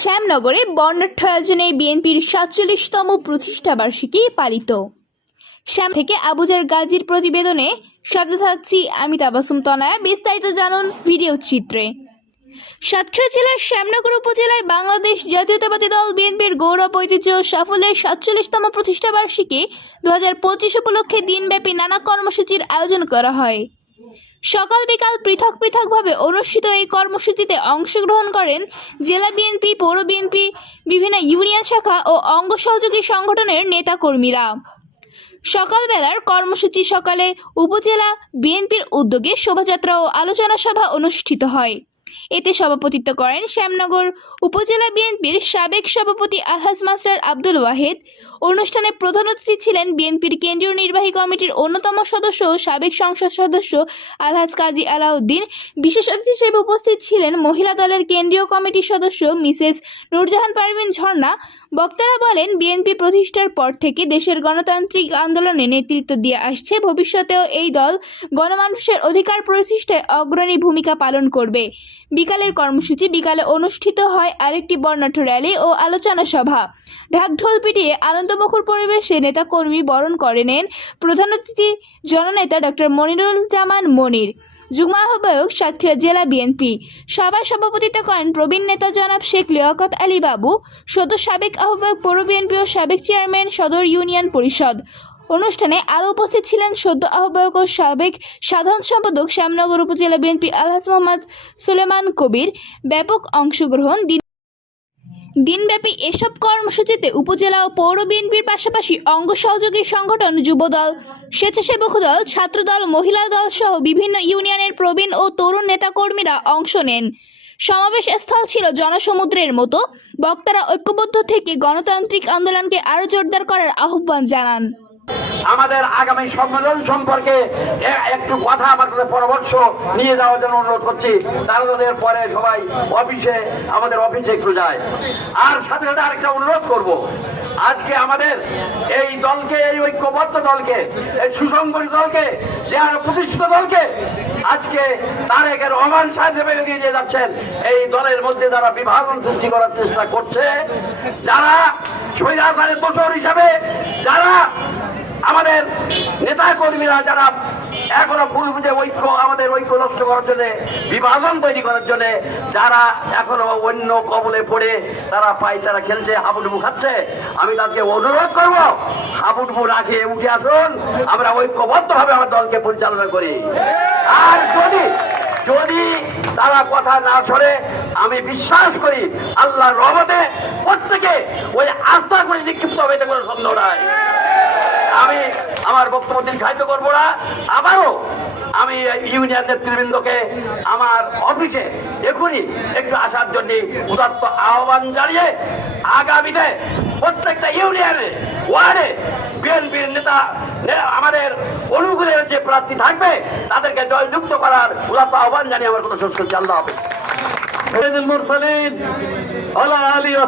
শ্যামনগরে বর্ণাঢ্য আয়োজনে বিএনপির সাতচল্লিশতম প্রতিষ্ঠাবার্ষিকী পালিত। শ্যাম থেকে আবুজার গাজীর প্রতিবেদনে সাথে থাকছি আমি তাবাসুম তনায়া, বিস্তারিত জানুন ভিডিও চিত্রে। সাতক্ষীরা জেলার শ্যামনগর উপজেলায় বাংলাদেশ জাতীয়তাবাদী দল বিএনপির গৌরব, ঐতিহ্য সাফল্যের সাতচল্লিশতম প্রতিষ্ঠাবার্ষিকী দু হাজার পঁচিশ উপলক্ষে দিনব্যাপী নানা কর্মসূচির আয়োজন করা হয়। সকাল বিকাল পৃথক পৃথকভাবে অনুষ্ঠিত এই কর্মসূচিতে অংশগ্রহণ করেন জেলা বিএনপি, পৌর বিএনপি, বিভিন্ন ইউনিয়ন শাখা ও অঙ্গ সহযোগী সংগঠনের নেতাকর্মীরা। সকালবেলার কর্মসূচি সকালে উপজেলা বিএনপির উদ্যোগে শোভাযাত্রা ও আলোচনা সভা অনুষ্ঠিত হয়। এতে সভাপতিত্ব করেন শ্যামনগর উপজেলা বিএনপির সাবেক সভাপতি আলহাজ মাস্টার আব্দুল ওয়াহেদ অনুষ্ঠানে প্রধান অতিথি ছিলেন বিএনপির কেন্দ্রীয় নির্বাহী কমিটির অন্যতম সদস্য ও সাবেক সংসদ সদস্য আলহাজ কাজী আলাউদ্দিন। বিশেষ অতিথি হিসেবে উপস্থিত ছিলেন মহিলা দলের কেন্দ্রীয় কমিটির সদস্য মিসেস নূরজাহান পারভিন ঝর্ণা। বক্তারা বলেন, বিএনপি প্রতিষ্ঠার পর থেকে দেশের গণতান্ত্রিক আন্দোলনে নেতৃত্ব দিয়ে আসছে। ভবিষ্যতেও এই দল গণমানুষের অধিকার প্রতিষ্ঠায় অগ্রণী ভূমিকা পালন করবে। বিকালের কর্মসূচি বিকালে অনুষ্ঠিত হয় আরেকটি বর্ণাঢ্য র্যালি ও আলোচনা সভা। ঢাকঢোল পিটিয়ে আনন্দমুখর পরিবেশে নেতাকর্মী বরণ করে নেন প্রধান অতিথি জননেতা ডক্টর মনিরুল জামান মনির, যুগ্ম আহ্বায়ক সাতক্ষীরা জেলা বিএনপি। সভায় সভাপতিত্ব করেন প্রবীণ নেতা জনাব শেখ লিয়াকত আলী বাবু, সদর সাবেক আহ্বায়ক পৌর বিএনপি ও সাবেক চেয়ারম্যান সদর ইউনিয়ন পরিষদ। অনুষ্ঠানে আরও উপস্থিত ছিলেন সদ্য আহ্বায়ক ও সাবেক সাধারণ সম্পাদক শ্যামনগর উপজেলা বিএনপি আলহাজ মোহাম্মদ সুলেমান কবির। ব্যাপক অংশগ্রহণ দিনব্যাপী এসব কর্মসূচিতে উপজেলা ও পৌর বিএনপির পাশাপাশি অঙ্গ সহযোগী সংগঠন, যুবদল, স্বেচ্ছাসেবক দল, ছাত্রদল, মহিলা দল সহ বিভিন্ন ইউনিয়নের প্রবীণ ও তরুণ নেতাকর্মীরা অংশ নেন। সমাবেশ স্থল ছিল জনসমুদ্রের মতো। বক্তারা ঐক্যবদ্ধ থেকে গণতান্ত্রিক আন্দোলনকে আরও জোরদার করার আহ্বান জানান। আমাদের আগামী সম্মেলন সম্পর্কে একটু কথা কাছে পরামর্শ নিয়ে যাওয়ার জন্য অনুরোধ করছি। তার পরে সবাই অফিসে, আমাদের অফিসে একটু যায়। আর সাথে সাথে আরেকটা অনুরোধ করব। আজকে আমাদের এই দলকে, এই ঐক্যবদ্ধ দলকে, এই সুসংগঠিত দলকে, যে আর প্রতিষ্ঠিত দলকে, আজকে তারেকের রহমান সাহেব এগিয়ে নিয়ে যাচ্ছেন। এই দলের মধ্যে যারা বিভাজন সৃষ্টি করার চেষ্টা করছে, যারা স্বৈরাচারের বছর হিসাবে যারা আমাদের নেতা কর্মীরা যারা এখনও ভুল বুঝে ঐক্য, আমাদের ঐক্য নষ্ট করার জন্য, বিভাজন তৈরি করার জন্য যারা এখনও অন্য কবলে পড়ে তারা পাই তারা খেলছে, হাবুডুবু খাচ্ছে। আমি তাদেরকে অনুরোধ করব, হাবুডুবু রাখে উঠে আসুন। আমরা ঐক্যবদ্ধ ভাবে আমার দলকে পরিচালনা করি। আর যদি যদি তারা কথা না সরে আমি বিশ্বাস করি আল্লাহ রহমতে প্রত্যেকে ওই আস্থা করে নিক্ষিপ্ত হবে এতে কোনো সন্দেহ নাই। আমি আমার বক্তব্য দীর্ঘায়িত করব না। আবারও আমি ইউনিয়ন নেতৃবৃন্দকে আমার অফিসে এখনই একটু আসার জন্য উদাত্ত আহ্বান জানিয়ে আগামীতে প্রত্যেকটা ইউনিয়নে ওয়ার্ডে আমাদের নেতা আমাদের অনুকূলের যে প্রার্থী থাকবে, তাদেরকে জয়যুক্ত করার উলাপা আহ্বান জানিয়ে আমার কোনো শেষ করছি। আল্লাহ হাফিজ। মুরসালিন, আলী ওয়া